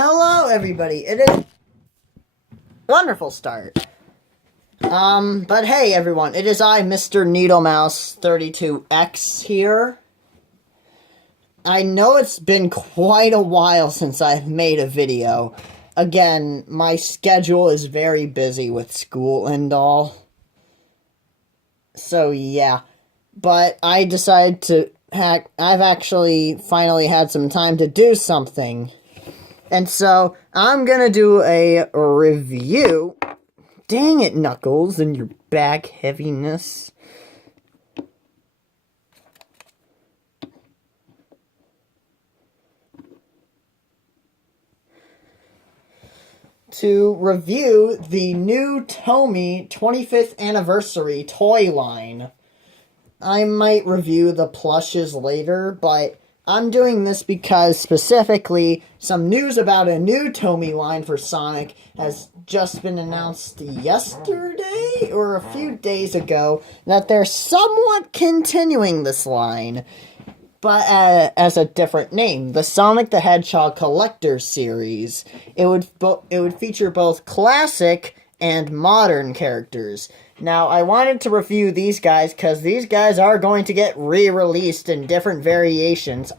Hello, everybody. It is wonderful start. But hey, everyone. It is I, Mr. Needlemouse32X here. I know it's been quite a while since I've made a video. Again, my schedule is very busy with school and all. So, yeah. But I decided to I've actually finally had some time to do something. And so, I'm gonna do a review. Dang it, Knuckles, and your back heaviness. To review the new TOMY 25th Anniversary toy line. I might review the plushes later, but I'm doing this because specifically some news about a new TOMY line for Sonic has just been announced yesterday or a few days ago that they're somewhat continuing this line, but as a different name, the Sonic the Hedgehog Collector Series. It would feature both classic and modern characters. Now, I wanted to review these guys because these guys are going to get re-released in different variations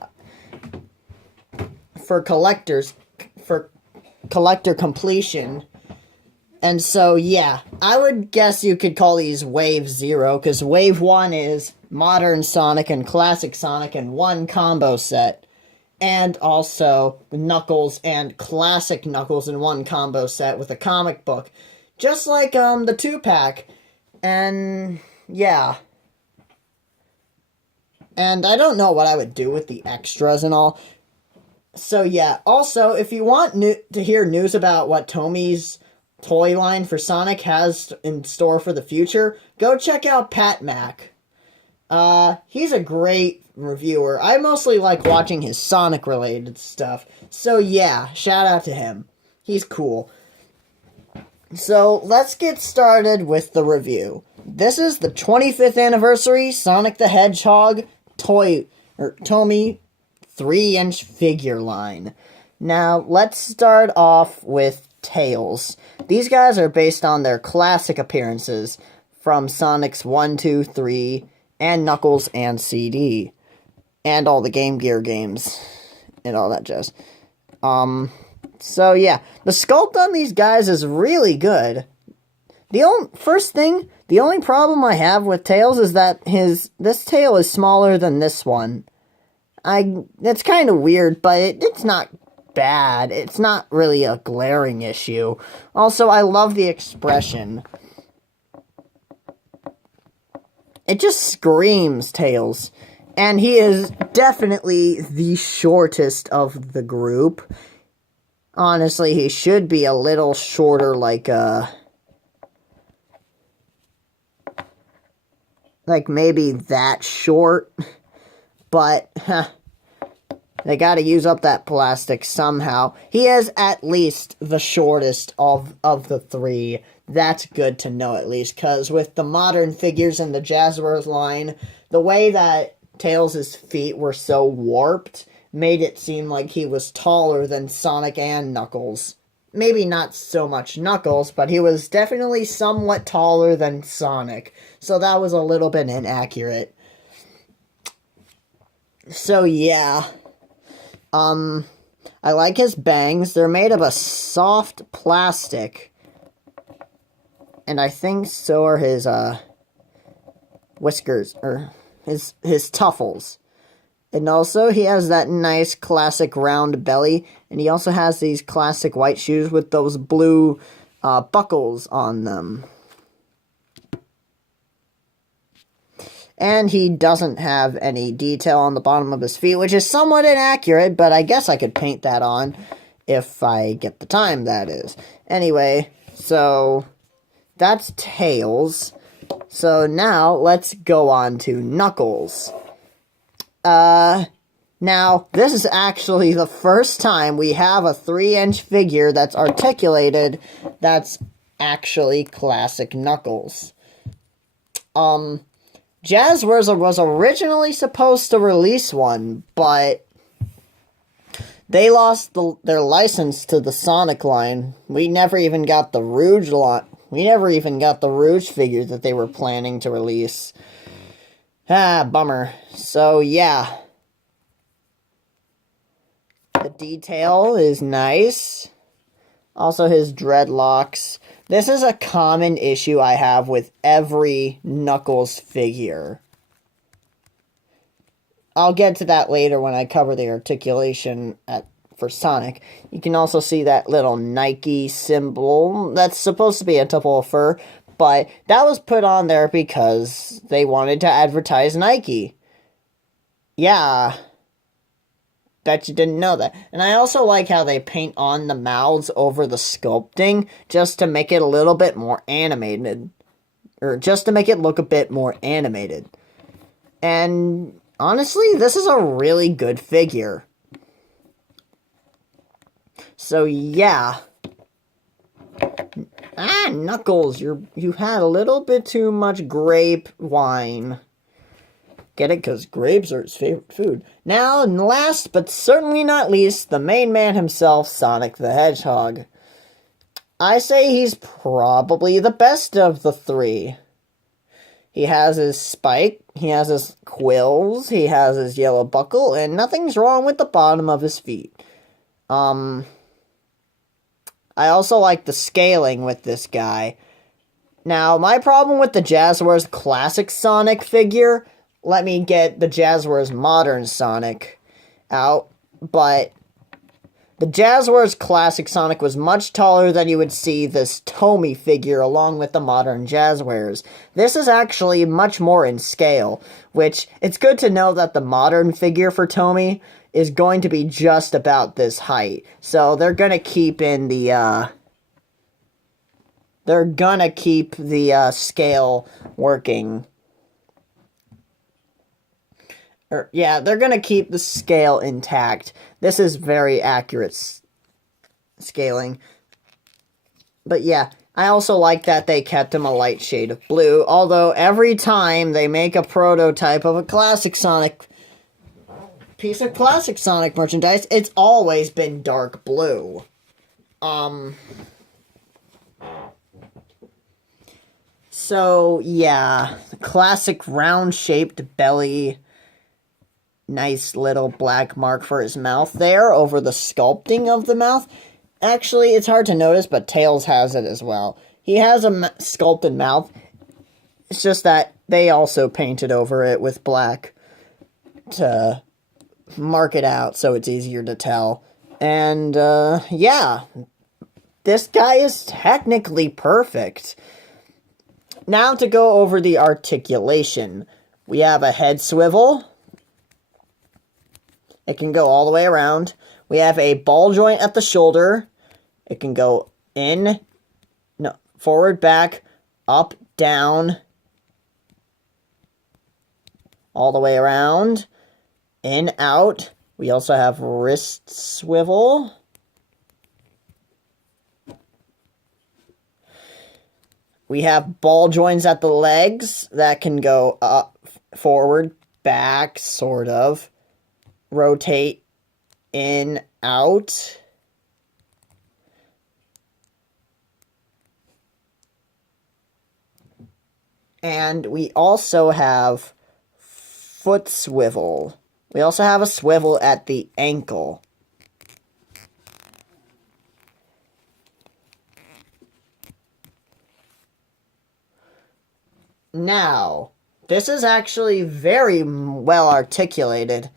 for collector completion. And so, yeah, I would guess you could call these Wave 0, because Wave 1 is Modern Sonic and Classic Sonic in one combo set. And also Knuckles and Classic Knuckles in one combo set with a comic book. Just like the 2-pack. And, yeah. And I don't know what I would do with the extras and all. So, yeah. Also, if you want to hear news about what Tomy's toy line for Sonic has in store for the future, go check out Pat Mac. He's a great reviewer. I mostly like watching his Sonic-related stuff. So, yeah. Shout out to him. He's cool. So, let's get started with the review. This is the 25th anniversary Sonic the Hedgehog TOMY 3-inch figure line. Now, let's start off with Tails. These guys are based on their classic appearances from Sonic's 1, 2, 3, and Knuckles and CD. And all the Game Gear games. And all that jazz. So, yeah, the sculpt on these guys is really good. The only problem I have with Tails is that this tail is smaller than this one. It's kind of weird, but it's not bad. It's not really a glaring issue. Also, I love the expression. It just screams Tails. And he is definitely the shortest of the group. Honestly, he should be a little shorter, like maybe that short. But, they gotta use up that plastic somehow. He is at least the shortest of the three. That's good to know, at least, because with the modern figures in the Jazzwares line, the way that Tails' feet were so warped made it seem like he was taller than Sonic and Knuckles. Maybe not so much Knuckles, but he was definitely somewhat taller than Sonic. So that was a little bit inaccurate. So yeah. I like his bangs. They're made of a soft plastic. And I think so are his whiskers, or his tuffles. And also, he has that nice classic round belly. And he also has these classic white shoes with those blue buckles on them. And he doesn't have any detail on the bottom of his feet, which is somewhat inaccurate, but I guess I could paint that on if I get the time, that is. Anyway, so that's Tails. So now, let's go on to Knuckles. Now, this is actually the first time we have a 3-inch figure that's articulated that's actually classic Knuckles. Jazzwares was originally supposed to release one, but They lost their license to the Sonic line. We never even got the Rouge lot. We never even got the Rouge figure that they were planning to release. Ah, bummer. So, yeah. The detail is nice. Also, his dreadlocks. This is a common issue I have with every Knuckles figure. I'll get to that later when I cover the articulation for Sonic. You can also see that little Nike symbol. That's supposed to be a tuple of fur, but that was put on there because they wanted to advertise Nike. Yeah. Bet you didn't know that. And I also like how they paint on the mouths over the sculpting just to make it a little bit more animated. Or just to make it look a bit more animated. And honestly, this is a really good figure. So yeah. Ah, Knuckles, you had a little bit too much grape wine. Get it? Because grapes are his favorite food. Now, and last but certainly not least, the main man himself, Sonic the Hedgehog. I say he's probably the best of the three. He has his spike, he has his quills, he has his yellow buckle, and nothing's wrong with the bottom of his feet. I also like the scaling with this guy. Now, my problem with the Jazzwares Classic Sonic figure, let me get the Jazzwares Modern Sonic out, but the Jazzwares Classic Sonic was much taller than you would see this TOMY figure along with the modern Jazzwares. This is actually much more in scale, which it's good to know that the modern figure for TOMY is going to be just about this height. So they're going to keep in the, scale working. Yeah, they're going to keep the scale intact. This is very accurate scaling. But yeah, I also like that they kept him a light shade of blue. Although every time they make a prototype of a classic Sonic, piece of classic Sonic merchandise, it's always been dark blue. So yeah, classic round-shaped belly. Nice little black mark for his mouth there over the sculpting of the mouth. Actually, it's hard to notice, but Tails has it as well. He has a sculpted mouth. It's just that they also painted over it with black to mark it out so it's easier to tell. And, yeah. This guy is technically perfect. Now to go over the articulation. We have a head swivel. It can go all the way around. We have a ball joint at the shoulder. It can go in, no, forward, back, up, down, all the way around, in, out. We also have wrist swivel. We have ball joints at the legs that can go up, forward, back, sort of. Rotate in, out. And we also have foot swivel. We also have a swivel at the ankle. Now, this is actually very well articulated.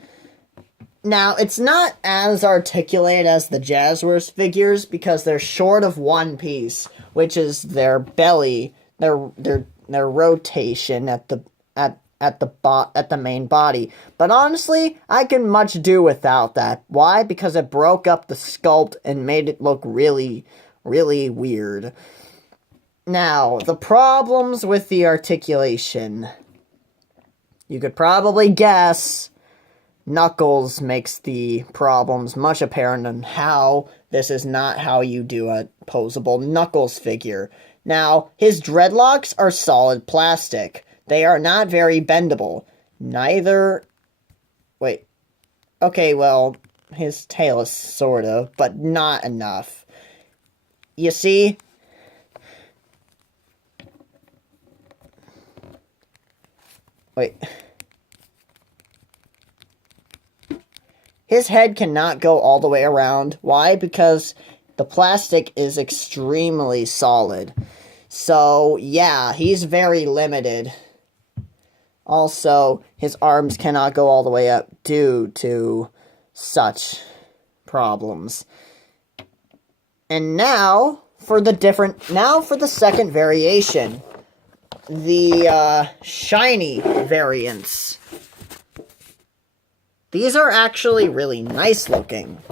Now, it's not as articulate as the Jazzwares figures because they're short of one piece, which is their belly, their rotation at the main body. But honestly, I can much do without that. Why? Because it broke up the sculpt and made it look really, really weird. Now, the problems with the articulation. You could probably guess Knuckles makes the problems much apparent on how this is not how you do a posable Knuckles figure. Now, his dreadlocks are solid plastic. They are not very bendable. Neither... Wait. Okay, well, his tail is sort of, but not enough. You see? Wait. His head cannot go all the way around. Why? Because the plastic is extremely solid. So, yeah, he's very limited. Also, his arms cannot go all the way up due to such problems. And now for the second variation. The shiny variants. These are actually really nice looking.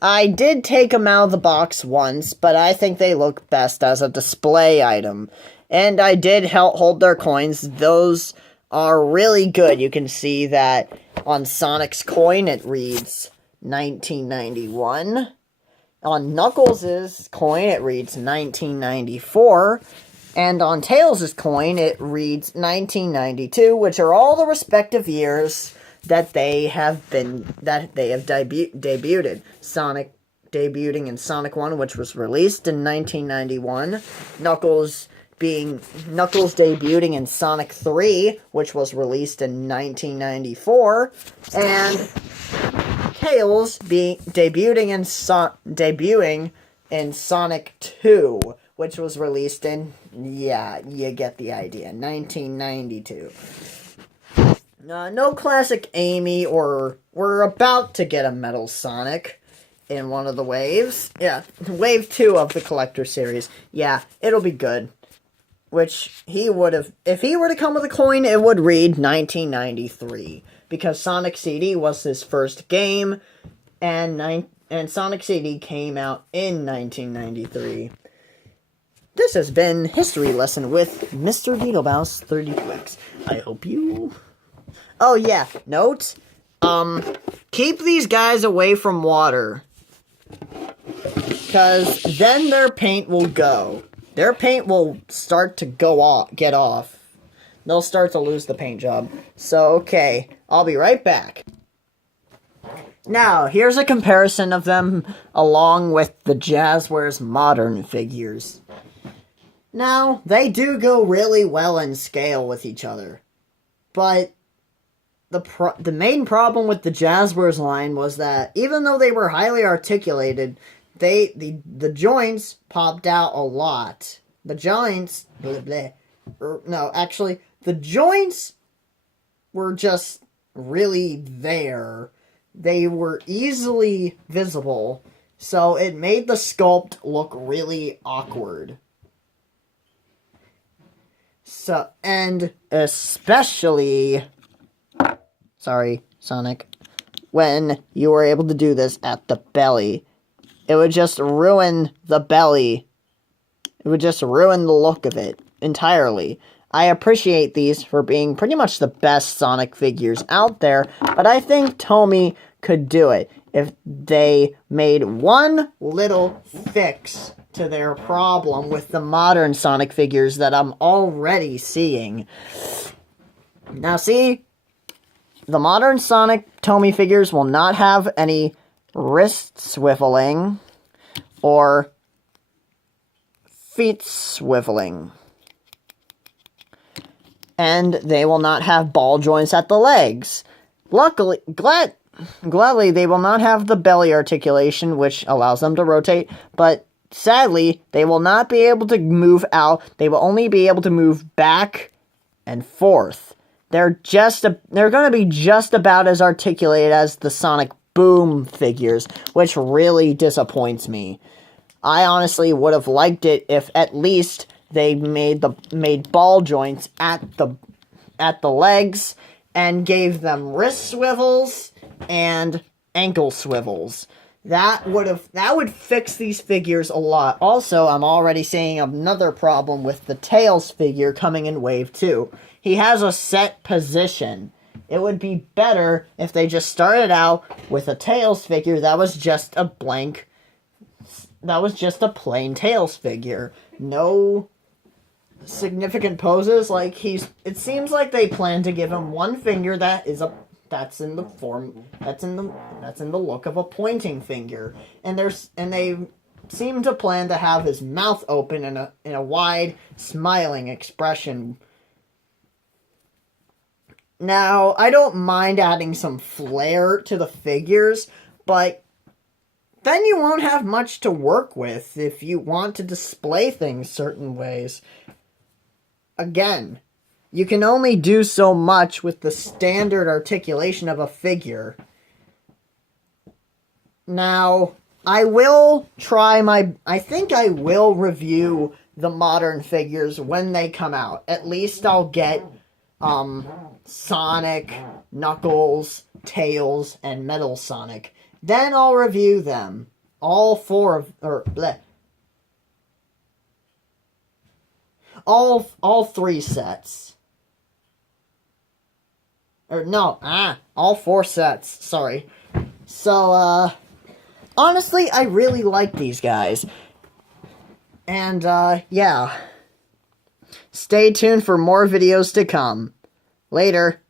I did take them out of the box once, but I think they look best as a display item. And I did hold their coins. Those are really good. You can see that on Sonic's coin it reads 1991. On Knuckles' coin it reads 1994. And on Tails' coin it reads 1992, which are all the respective years that they have debuted. Sonic debuting in Sonic 1, which was released in 1991. Knuckles debuting in Sonic 3, which was released in 1994, and Tails debuting in Sonic 2, which was released in, yeah, you get the idea, 1992. No classic Amy, or we're about to get a Metal Sonic in one of the waves. Yeah, wave 2 of the Collector Series. Yeah, it'll be good. Which he would have, if he were to come with a coin, it would read 1993. Because Sonic CD was his first game, and Sonic CD came out in 1993. This has been History Lesson with Mr. Beetlebaus 32X. I hope you... Oh yeah, note, keep these guys away from water. Because then their paint will go. Their paint will start to get off. They'll start to lose the paint job. So, okay, I'll be right back. Now, here's a comparison of them along with the Jazzwares modern figures. Now, they do go really well in scale with each other. But the main problem with the Jazzwares line was that even though they were highly articulated, the joints popped out a lot. The joints... No, actually, the joints were just really there. They were easily visible, so it made the sculpt look really awkward. So, and especially... Sorry, Sonic. When you were able to do this at the belly, it would just ruin the belly. It would just ruin the look of it entirely. I appreciate these for being pretty much the best Sonic figures out there, but I think TOMY could do it if they made one little fix to their problem with the modern Sonic figures that I'm already seeing. Now see, the modern Sonic TOMY figures will not have any wrist swiveling or feet swiveling. And they will not have ball joints at the legs. Luckily, gladly, they will not have the belly articulation, which allows them to rotate, but sadly, they will not be able to move out. They will only be able to move back and forth. They're going to be just about as articulated as the Sonic Boom figures, which really disappoints me. I honestly would have liked it if at least they made ball joints at the legs and gave them wrist swivels and ankle swivels. That would fix these figures a lot. Also, I'm already seeing another problem with the Tails figure coming in Wave 2. He has a set position. It would be better if they just started out with a Tails figure that was just a plain Tails figure. No significant poses. It seems like they plan to give him one finger that that's in the look of a pointing finger. And they seem to plan to have his mouth open in a wide, smiling expression. Now, I don't mind adding some flair to the figures, but then you won't have much to work with if you want to display things certain ways. Again, you can only do so much with the standard articulation of a figure. Now, I think I will review the modern figures when they come out. At least I'll get Sonic, Knuckles, Tails, and Metal Sonic. Then I'll review them. All three sets. All 4 sets. Sorry. So, honestly, I really like these guys. And, yeah. Stay tuned for more videos to come. Later.